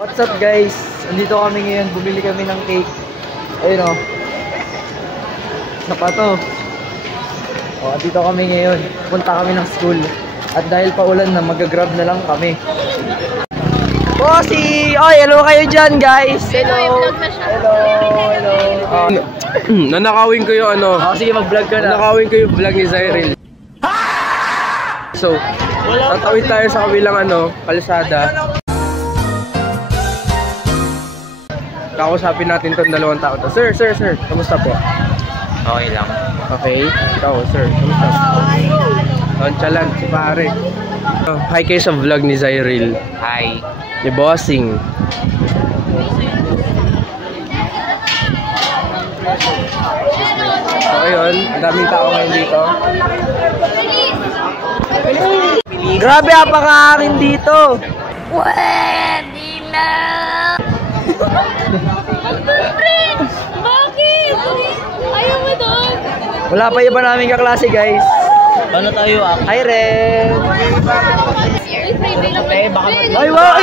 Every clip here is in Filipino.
What's up guys? Andito kami ngayon, bumili kami ng cake. Ayun o. Sapato. O, andito kami ngayon. Punta kami ng school. At dahil paulan na, mag-grab na lang kami. Bossy! Oy, hello kayo dyan guys! Hello! Hello! Nanakawin ko yung ano. Sige, mag-vlog ka na. Nanakawin ko yung vlog ni Zyril. So, tatawid tayo sa kabilang ano, kalsada. Kakusapin natin tong dalawang tao to. Sir, kamusta po? Okay lang. Okay. Ikaw, sir, kamusta? Nonchalant, si pare. Hi kayo sa vlog ni Zyril. Hi. Ni Bossing. So, ayun. Ang daming tao ngayon dito. Grabe, apaka-akin dito! Pwede na! Bakit? Ayaw mo doon? Wala pa iba namin kaklase guys. Paano tayo Hi Ren! Ay, wow!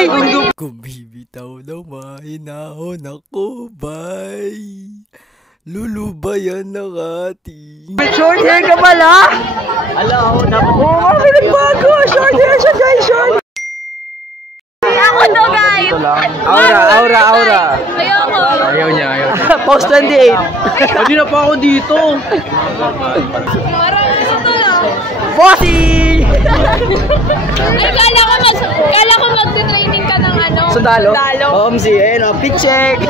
Kung bibitaw na mahinahon ako, bay. Lulubayan ng ating... Short hair ka pala? Hello, Oo, may nagbago! Short hair siya guys! Short! Ako to, guys! Aura. Ayoko! Ayaw niya. Post 28! Hindi na pa ako dito. Parang isa to lang. Bossy! Ay, kala ko magti-training ka ng ano? Sundalo? OMC, ayun o, pick check!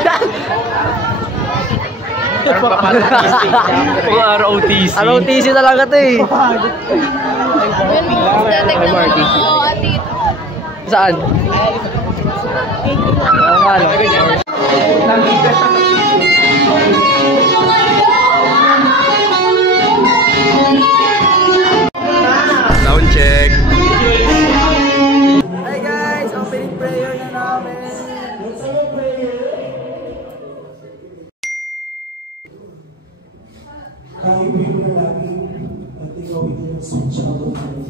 ROTC. ROTC talaga to eh. MRT. Oo, atit. Saan? Oo nga no. Sound check. Hi guys, opening prayer na namin. Kahit mo na lagi at ikaw hindi ang sweet child of God.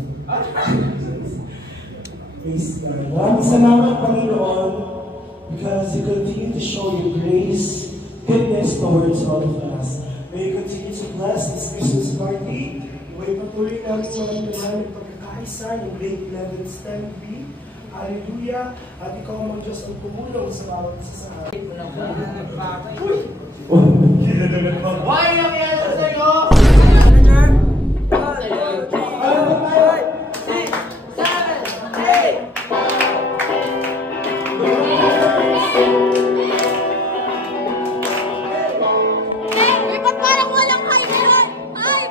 Praise God. Maraming salamat, Panginoon, because you continue to show your grace, goodness towards all of us. May you continue to bless this Christmas party. May patuloy namin sa mga ng pagkakaisa, yung grade 11 STEM B. Hallelujah. At ikaw ang Diyos ang tumulong sa bawat isa sa atin. Uy! Kila naman ba? Why ang yan sa sa'yo? Uy, ba't parang walang hi meron? Hi!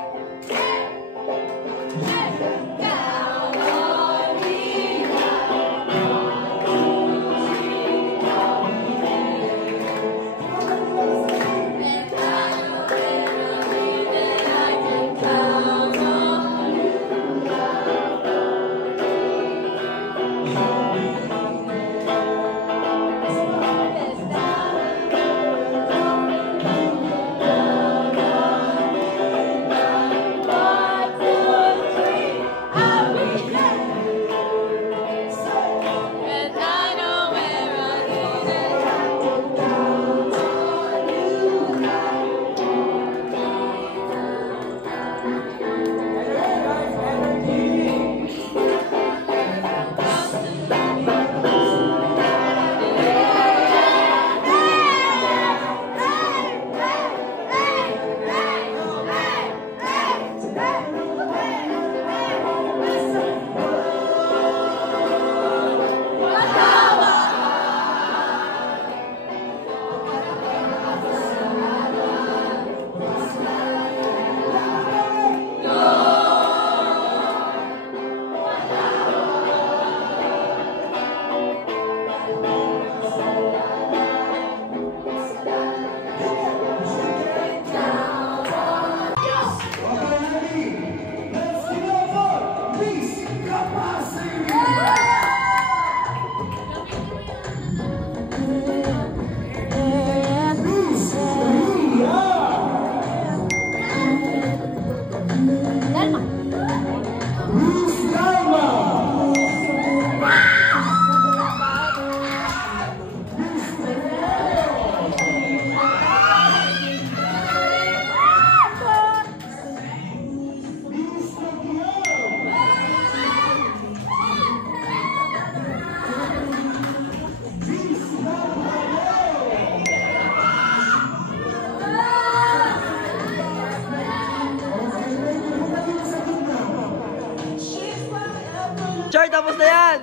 tapos na yan.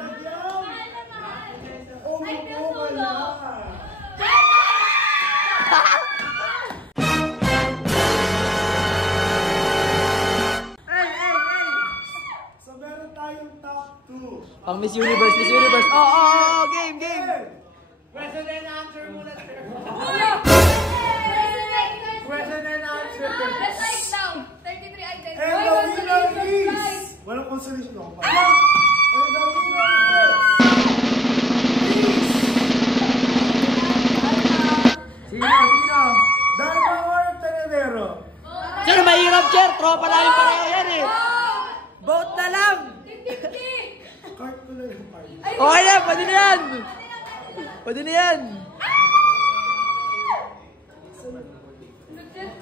So meron tayong top 2. Pang Miss Universe, Miss Universe. Oh, game, game. Question and answer muna, sir. Let's write down. 33 items. And the winner is... Walang consolation ako pa. And the winner is... Sino? Dharma or Tenedero? Sir, mahirap, sir. Tropa namin pareho yan eh. Vote na lang. Card ko lang yung card. Okay na, pwede na yan. Pwede na yan.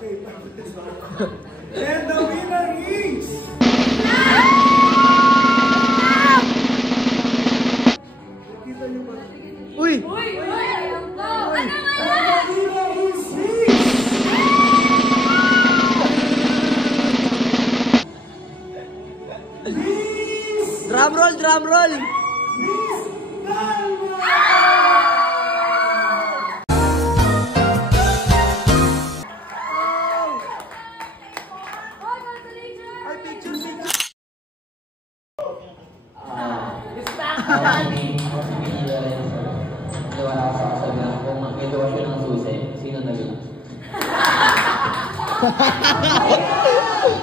Okay, and the winner is... Kita niyo ba? Uy! And the winner is Miss! Miss! Drum roll, drum roll. Miss Dalma!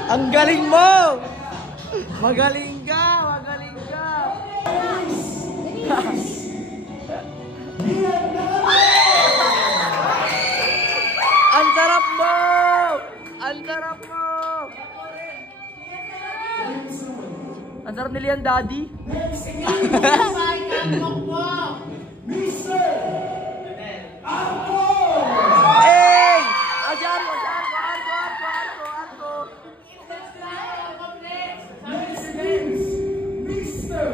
Ang galing mo! Magaling ka! Magaling ka! Ang sarap mo! Ang sarap mo! Ang sarap nila yan, Daddy. Mr. Arco! Hey! Arco! Next is Mr.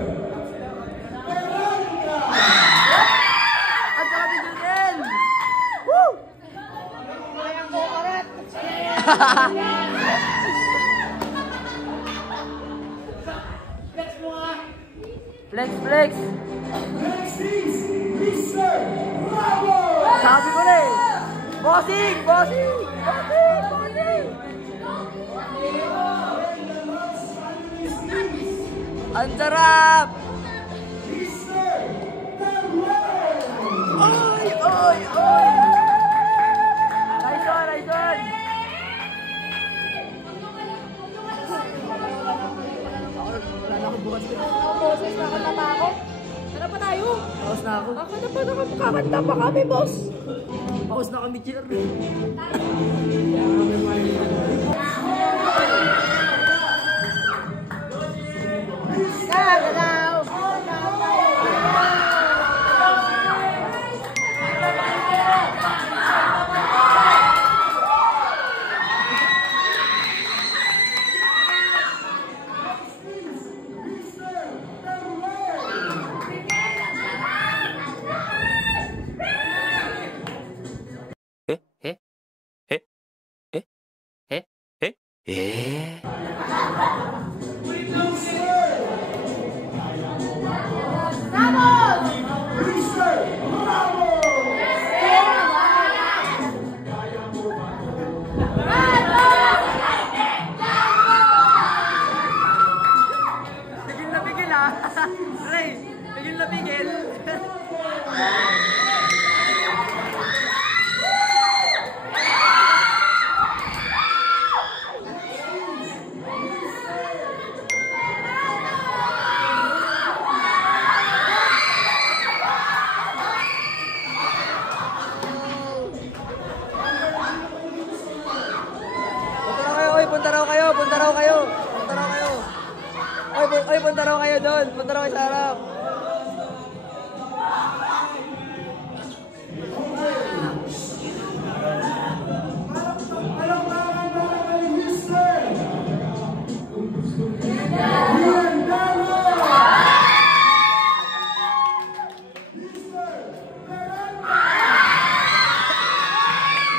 Veronica! Ang sarap ni Junel! Woo! Flex, flex! Next is Mr. Bravo! Sabi ko na eh! Bossing! Bossing! Bossing! Bossing! Ang sarap! Mr. Teruel! Oy! Oy! Oy! Nice one! Nice one! Boses na ako natakot. Tara pa tayo. Paus na ako. Kakanta pa kami, boss. Paus na kami, cheer. Pigil na pigil ah. Ray, pigil na pigil. Punta raw kayo. Punta raw kayo doon. Punta raw kayo sa harap.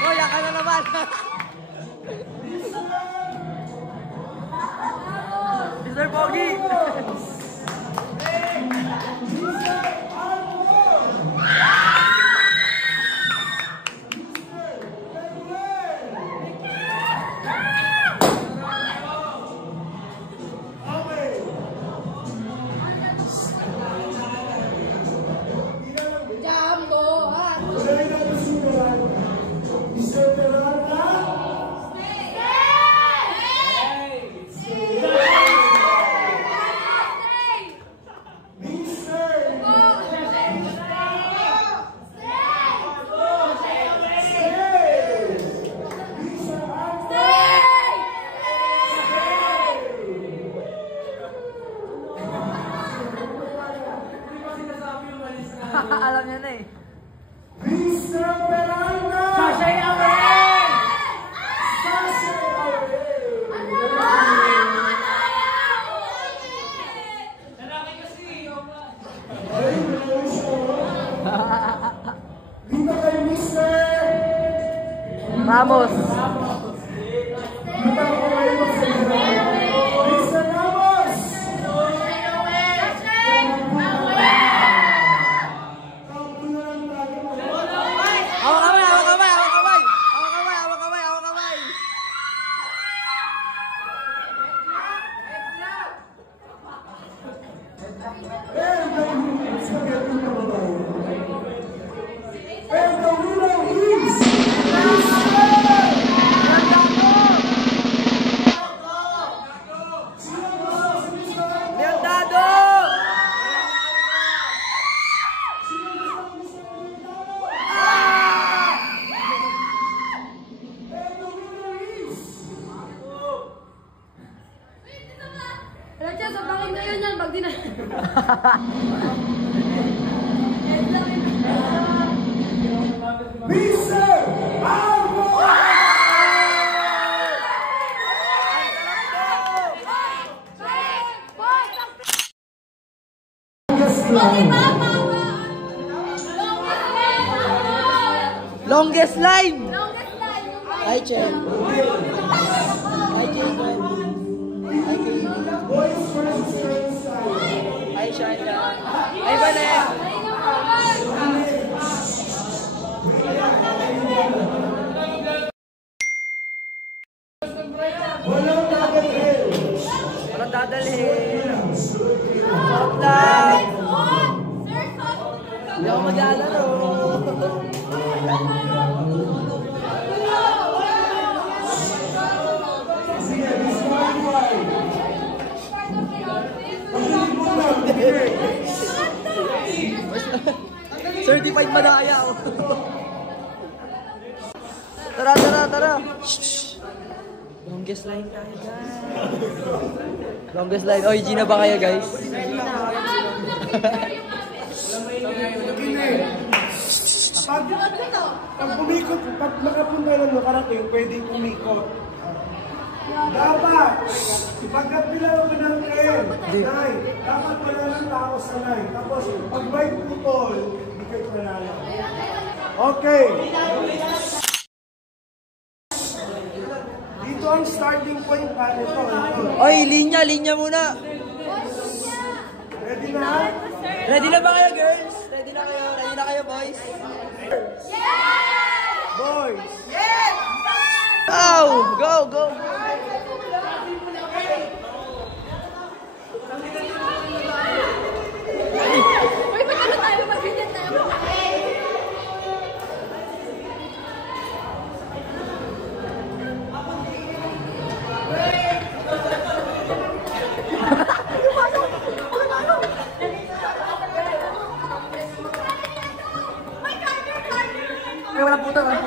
Oh, yakan na naman. Mr. Pogi! ka sa bakit na yun yan, pag di na... Mr. Alvo! Longest line! Longest line! Hi, Chen. Hi, Jason. Hi, Katie. Hi, Shania. Hi, Vanek. Walang dadalhin. Stop lang. Hindi ako maglalaro. Certified madaya. Tara, tara, tara. Shh. Longest line tayo, guys. Longest line. Oy, Gina ba kayo, guys? Pag umikot, pag nakapunta ng nakarating, pwedeng umikot. Dapat, pagkat pinalo ka ng train, dapat wala ng tao sa line. Tapos, pag may putol, hindi kayo panalo. Okay. Dito ang starting point pa nito. Oy, linya muna. Ready na? Ready na ba kayo, girls? Ready na kayo? Ready na kayo, boys? Boys. Go! Go, go! Uy, ba't ano tayo? Mag-ganyan tayo. Ay, walang puto lang.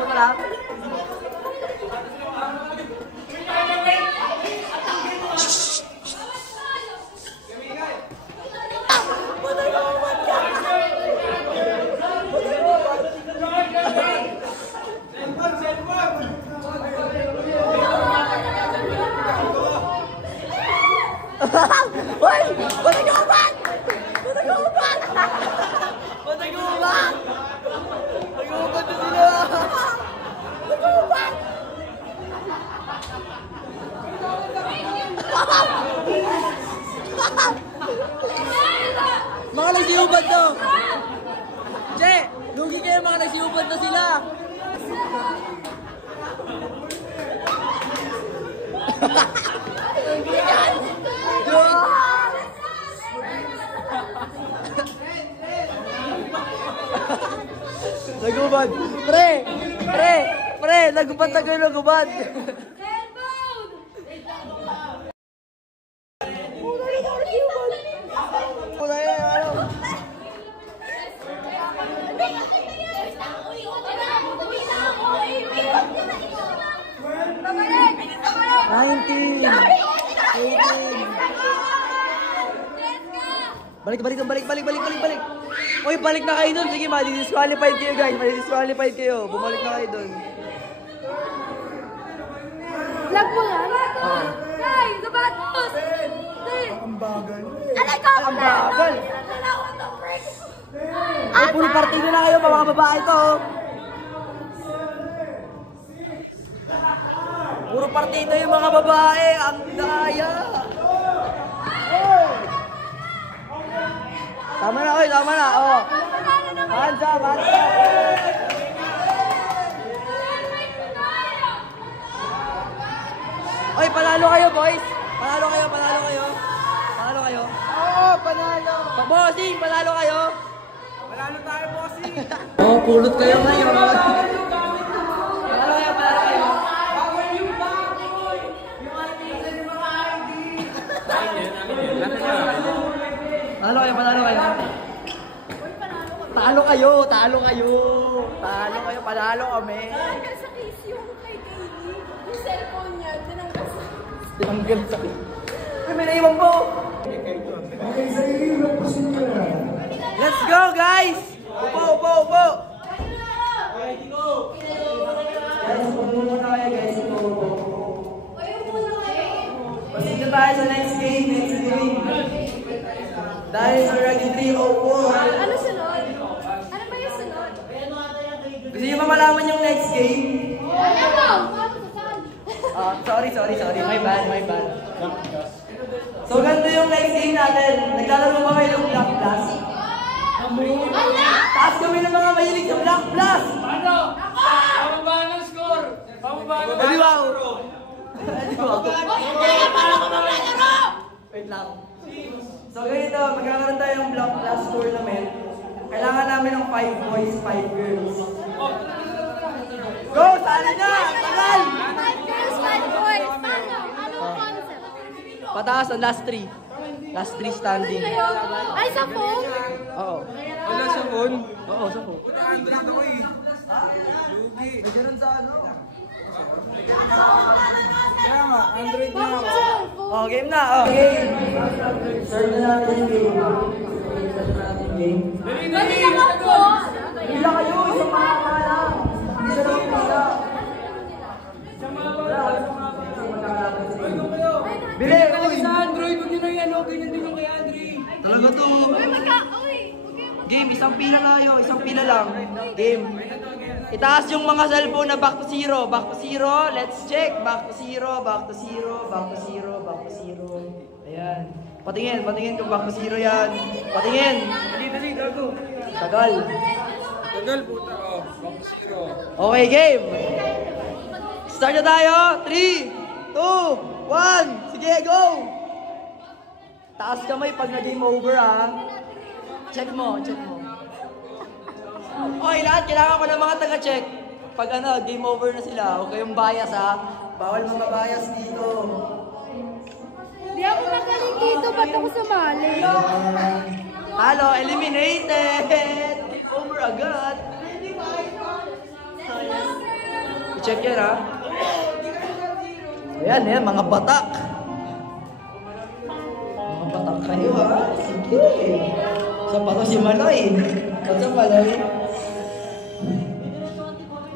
Wait! Patay ka upat! Patay ka upat! Patay ka upat! Nag-upat na sila! Nag-upat! Mga nagsiubad to! Che! Lugi kayo mga nagsiubad na sila! Nagubad! Pre! Nagubad na kayo, nagubad! Pula yan, ano? Balik. Oy, balik na kayo dun. Sige, ma-disqualified kayo, guys. Ma-disqualified kayo. Bumalik na kayo dun. Lag mo yan? Oo. Guys, sapatos! Ang bagal. Alay ko! Ang bagal. What the frick? Ay, puro partido na kayo, mga babae to. Puro partido yung mga babae. Ang daya. Tama na, oy. Tama na. Oh. Hands up. Oy, panalo kayo, boys. Panalo kayo. Oo, panalo. Bossing, panalo kayo. Panalo tayo, bossing. Oh, pulot kayo ngayon. Panalo kayo. Panalo kayo. Panalo kami. Tinanggal sa case yung kay Katie. Yung cellphone niya, tinanggal sa... Tinanggal sa... May naiwan po. Okay, sarili represent nyo na. Let's go, guys! Upo, upo, upo! Guys, upo muna kayo, guys. Upo. Pasig na tayo sa next game, Dahil sa Rugby 3-0 po. Ano sunod? Ano ba yung sunod? Gusto nyo ba malaman yung next game? Ano mo? Sorry. My bad. So, ganito yung next game natin. Naglalaro ba kayo ng Black Plus? Taas kami ng mga mahilig sa Black Plus! Ano? Pababa ng score! Pababa ng score! Aliwaw! Ano? Wait lang. So, ganito. Magkakaroon tayo ng Black Plus tournament. Kailangan namin ng 5 boys, 5 girls. Go! Sali na! Tagal! 5 girls, 5 boys. Paano? Anong concept? Pataas ang last 3. Last 3 standing. Ay, sa phone? Oo. Wala sa phone. Oo, sa phone. Puta, Android ako eh. Lugi. May ganun sa ano? Kaya nga, Android na ako. Oh, game na. Oh, game. Start na natin yung game. Start na natin yung game. Dali naman po. Pila kayo, isang mga lang. Isa lang pila. Bili, uy. Sa Android, huwag nyo na yan, okay? Ganyan din yung kay Andre. Talaga to. Uy, Game, isang pila na kayo. Isang pila lang. Game. Itaas yung mga cellphone na back to zero. Back to zero. Let's check. Back to zero. Back to zero. Back to zero. Back to zero. Ayan. Patingin kung back to zero yan. Patingin. Dali, gago. Tagal. Tagal, puta. Oh, back to zero. Okay, game. Start na tayo. 3, 2, 1. Sige, go. Taas kamay pag na-game over, ha. Check mo. Okay, lahat. Kailangan ko ng mga taga-check. Pag game over na sila. Huwag kayong bias, ha. Bawal mga bias dito. Di ako nagaling dito. Ba't ako sumali? Halo, eliminated. Game over agad. I-check yan, ha. Ayan, mga batak. Mga batak kayo, ha. Sige. Saan pa to si Maloy? Saan si Maloy?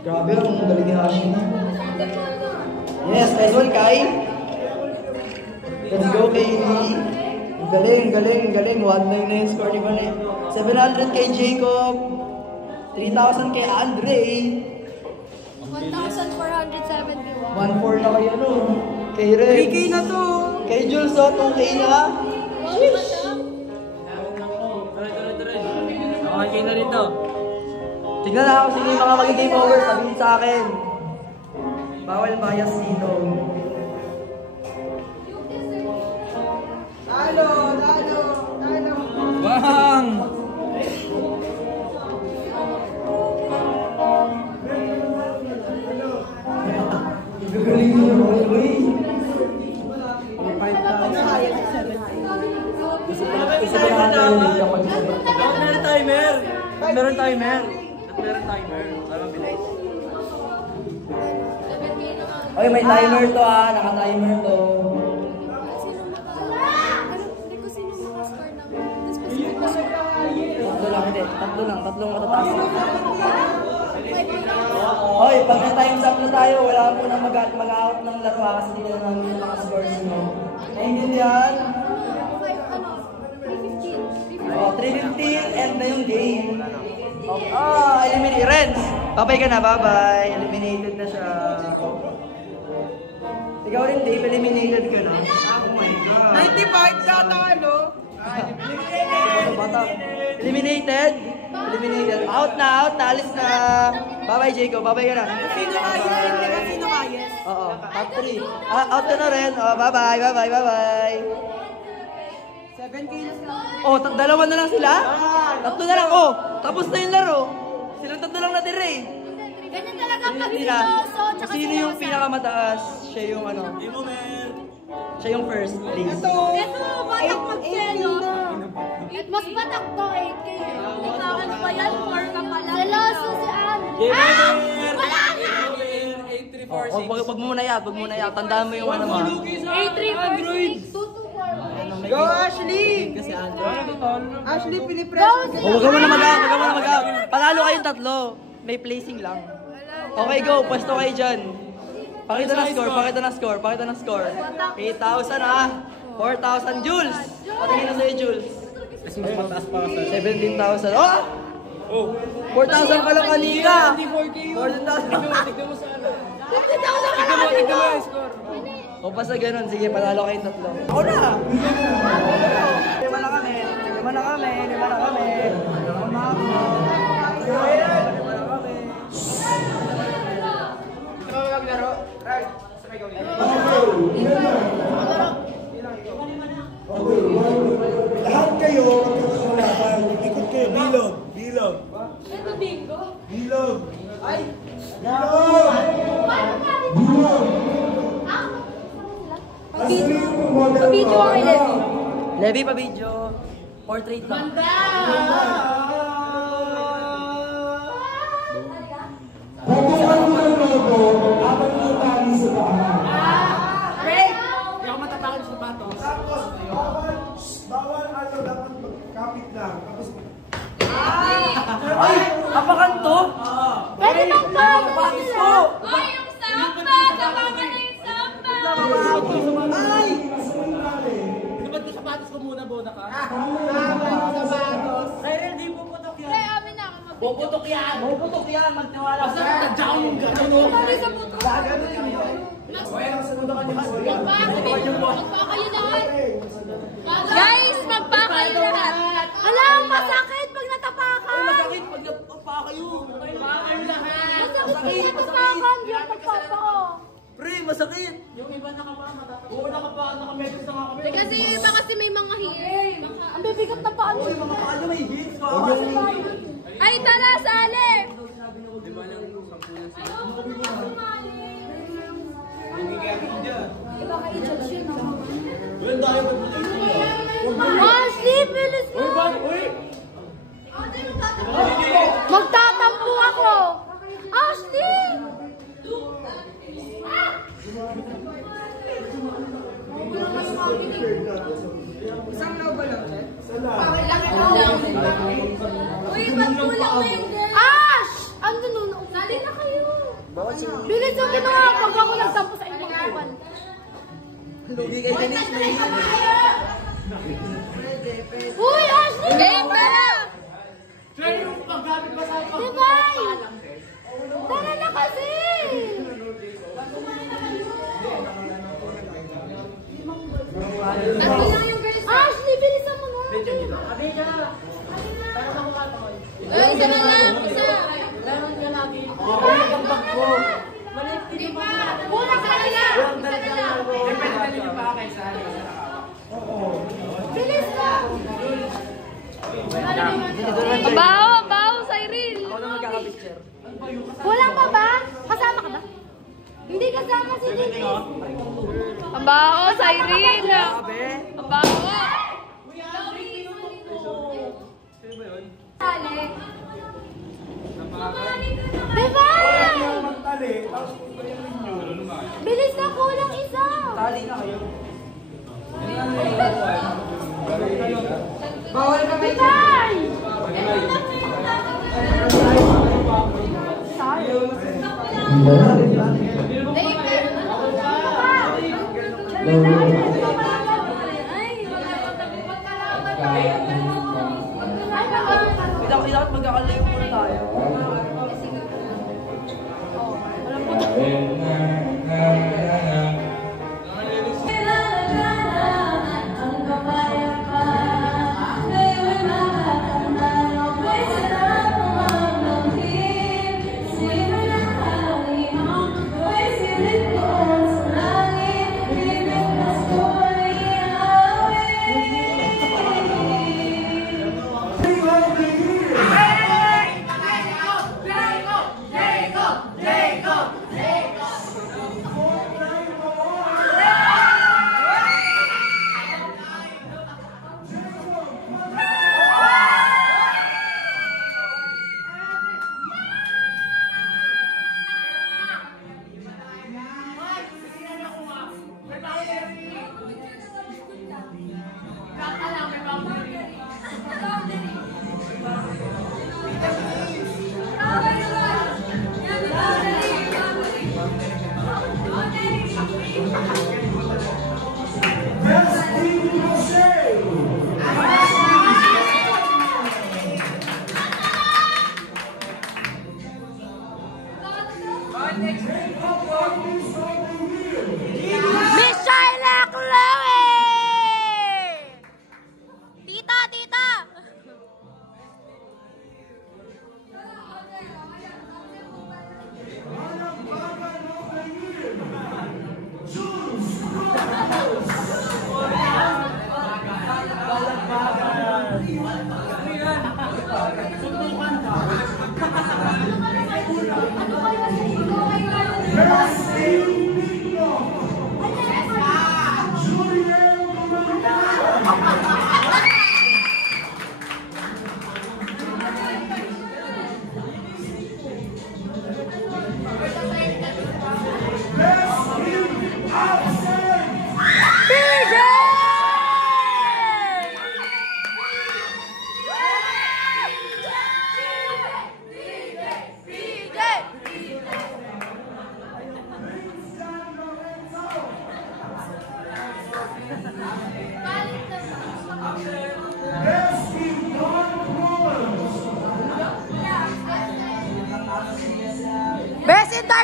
Grabe, ang galing ni Hashim. Yes, nice one, Kai. Let's go, Kaylee. Galing. 1-9 na yung score ni Maloy. 700 kay Jacob. 3,000 kay Andre. 1,471. 1-4 na kay kay Rex. 3K na to. Kay Jules, 2K na. Okay na rin to. Tignan na ako sino yung mga mag-game over. Sabihin sa akin. Bawal bias dito. Talo. Bang! Gagaling mo naman, uy. Isa pa natin kapag Meron timer. Alam bilis. Oy, may timer to, ha. Naka-timer to. Hindi ko sino makascore ng specific na score. Tatlong matataas. Hoy, pag na-times up na tayo, wala po nang mag-out ng laro, ha, kasi hindi na namin yung mga scores nyo. Naintindihan? 3:15, end na yung game. Eliminate. Renz, babay ka na, bye-bye. Eliminated na siya. Ikaw rin, Dave, eliminated ka na. Oh my God. 95 data, ano? Eliminated. Out na. Alis na. Bye-bye, Jacob. Bye-bye ka na. Sino kayes? Oo, top 3. Out ka na rin. Bye-bye. 7K na sila. Oh, dalawa na lang sila? Tatlo na lang. Oh, tapos na yung laro. Silang tatlo lang natira eh. Ganyan talaga pag Sila. seryoso, tsaka Sino yung seryoso. pinakamataas? Siya yung Siya yung first place. Ito, batak magselos. At mas batak to, 8K. Hindi ka, ano ba yan? 4 ka pala. Seloso si Anne. Wala na! Wag mo muna yan. Tandaan mo yung ano mo. 8346. 224. Go, Ashley! Ashley, pinipress. Go, Huwag mo na mag-out. Panalo kayong tatlo. May placing lang. Okay, go. Pwesto kayo dyan. Pakita na score. 8,000 ah. 4,000 Jules. Patingin na sa'yo, Jules. 17,000. Oh! 4,000 pa lang kanina. 14,000. O basta ganun. Sige, panalo kayong tatlo. Ako na! Lima na kami. Lahat kayo magkakalaban. Ikot kayo. Bilog. Ito bingo. Bilog. Video ang Levi. Levi pa video. Portrait lang. Pagkakan mo ng logo, apat mo tali sa bahay. Hindi ako matatakot sa sapatos. Tapos, bawal dapat magkapit lang. Tapos, Ay! Apakanto? Pwede bang Patis ko! Ay, yung samba! Tapakan na yung samba! Ay! Dapat ko sapatos ko muna, Bona ka? Cyril, di puputok Pre, yan. amin na ako mag- Puputok yan! Puputok yan, magtiwala Basta ka. tadya ko yung gano'n, no? Pwede sa puto. Magpaka kayo lahat. Guys, magpaka kayo lahat. Alam, masakit pag natapakan. Masakit pag napapa kayo. Masakit pag natapakan. Di ang pagpapa ko. Pre, masakit. Yung iba nakamedyos na nga kami. Kasi yung iba kasi may mga hit. Ang bibigat na paano. Uy, mga paa nyo may hits. Ay, tara, sali! Iba kayo judge yun, Ashley, bilis mo! Magtatampo ako! Ashley! Isang loob ba lang, Chen? Uy, ba't kulang na yung girl? Ash! Ando nun, sali na kayo! Bilis mo na nga pag ako nagtampo sa inyong kawan. Lugi kay Denise na yun. Uy, Ashley! Game ka na! Sir, yung paggamit ba sa Divine! Tara na kasi! Tatlo lang yung girls. Ashley, bilisan mo na! Ay, isa na lang! Isa! Di ba? Una ka na lang! Isa na lang! Bilis ka! Baho! Baho, Cyril! Ako na magkakapicture. Wala ka ba? Kasama ka ba? Hindi kasama si Denise. Ang baho, Cyril! Ang baho! Divine! Bilis na, kulang isa! Tali na kayo. Bawal ka may Divine! dapat magkakalayo muna tayo.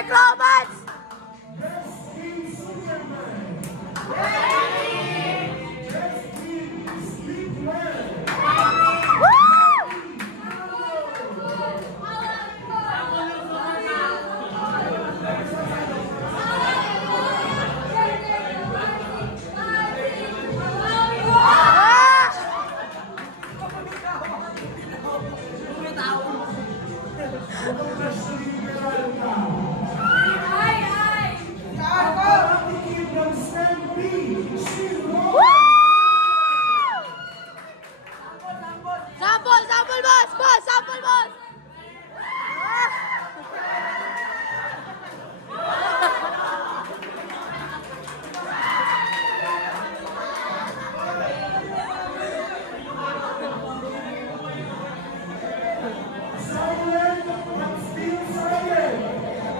Romance! Sample boss! Boss! Sample boss!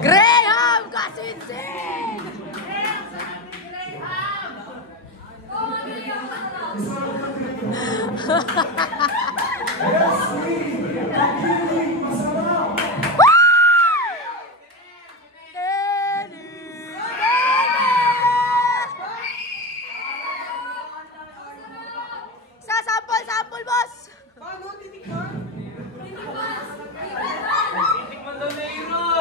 Graham Kasinsin! Sample boss! Paano titikman? Titikman daw na Aaron!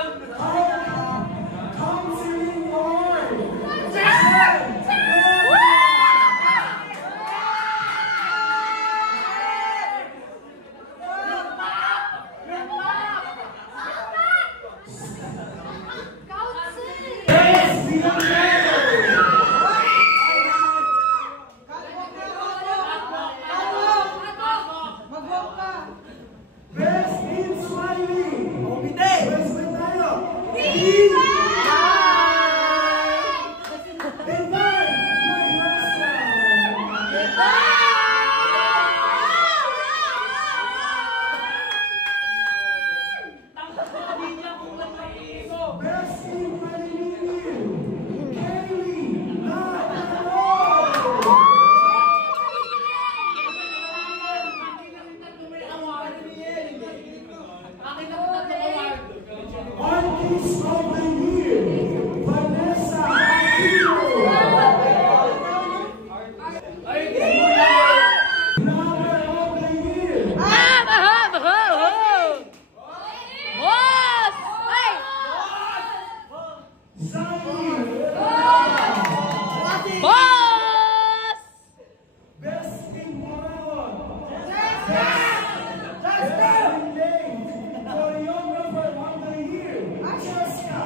Best in Smiling! Artist of the Year, Vanessa Aquino. Lover of the Year, Boss! Ay! Zion. Boss! Best in Moron. Best in Dance, Choreographer of the Year, Jessica.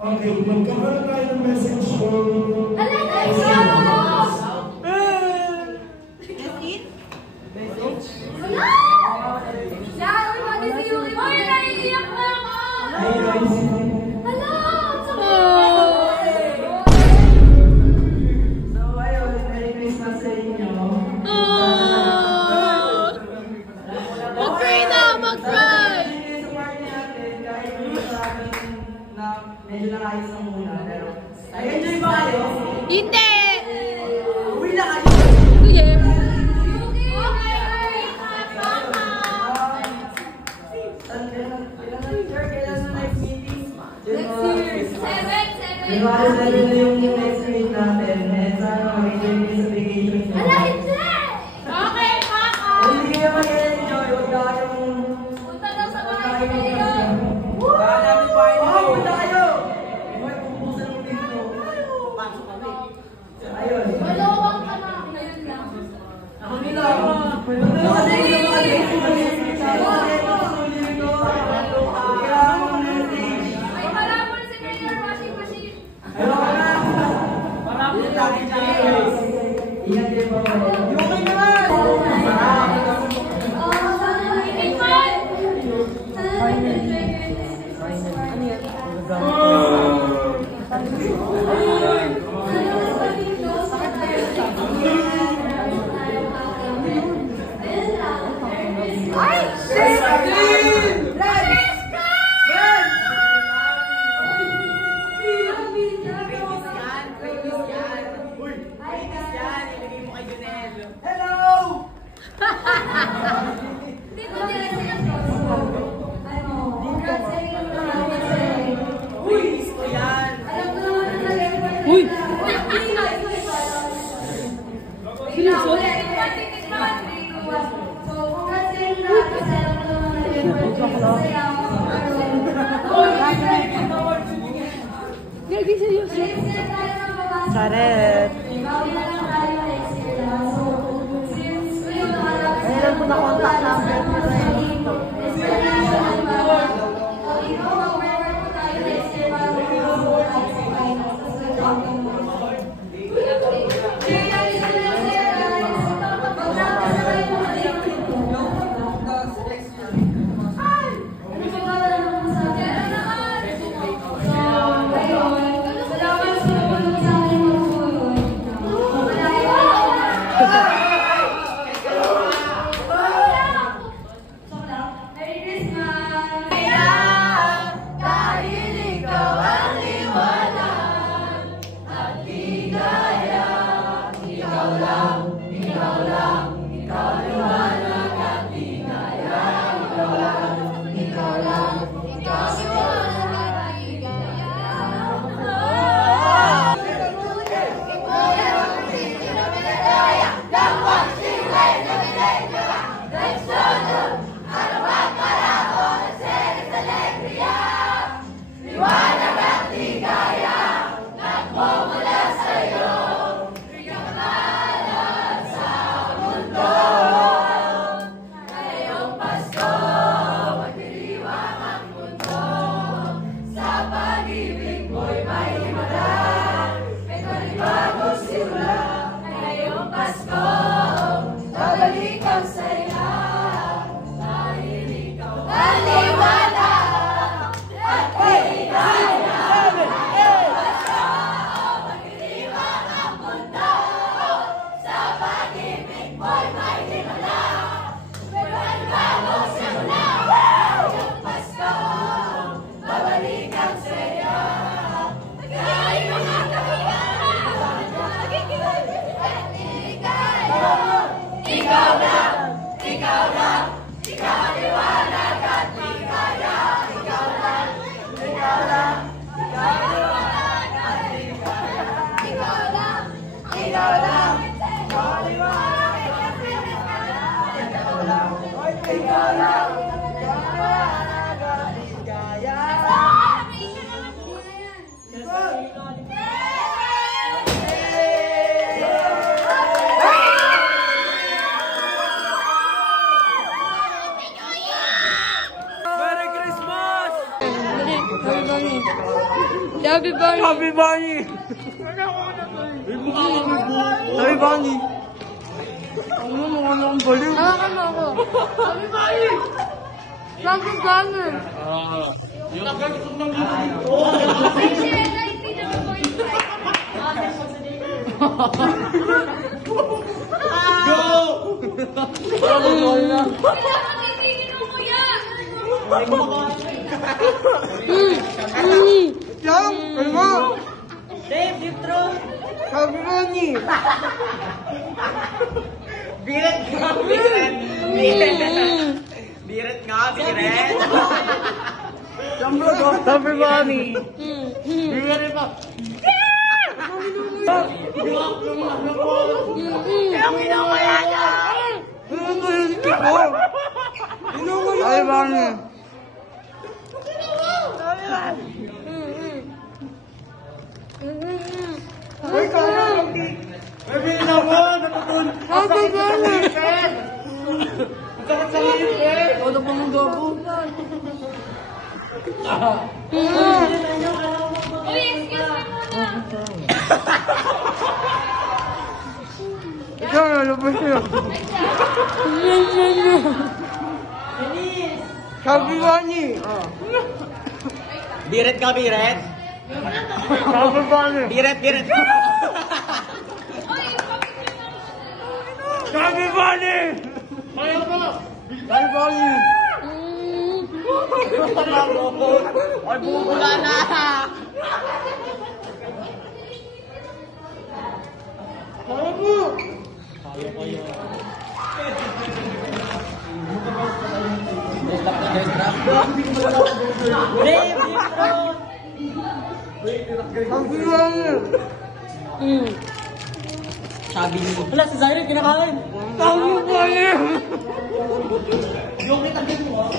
Okay, magkakaroon tayo ng message from medyo nakayos na muna, pero nag-enjoy ba kayo? Hindi! Uwi na kayo! Sige! Kailan na next meeting? Seven! Diba, sabi na yung next week natin, and sana mag-enjoy sa vacation nyo. Ala, hindi! Okay, Papa! Kung hindi kayo mag-enjoy, huwag na kayong... Punta daw sa bahay kayo! Baka namin bahay na kayo! Punta kayo! Hoy, pupusan mo dito. Pasok kami. Ayun. Malawang ka na! Ayun lang. Ako nila. Kasi yung mga days, Ay, malabon si Mayor washing machine! ingat din po. Okay naman! Baby, seryoso. Karet. Ayun po na contact number. Happy birthday! Happy Bunny! Happy Bunny! Ano mo ang baliw? Hawakan mo ako. Happy birthday! Happy birthday! Yung nagkakasok ng Yang! Kalma! Dave, deep throat! Happy Bunny! Biret nga, biret! Biret nga, biret! Happy Bunny! Biret pa! Yung kinawala niya! Happy Bunny! Baby, naman! Natutun! Happy birthday! Sakit sa ngipin! Ano pa mong gago? Uy, excuse me muna! Ikaw na, lupos niyo! Happy Bunny! Biret ka, biret? Happy Bunny! Biret, biret! Happy Bunny! Happy Bunny! Ay, bubula na! Kaya mo! Happy Bunny! Sabi niyo. Wala, si Zaire, kinakain! Happy Bunny! Yung kita mo.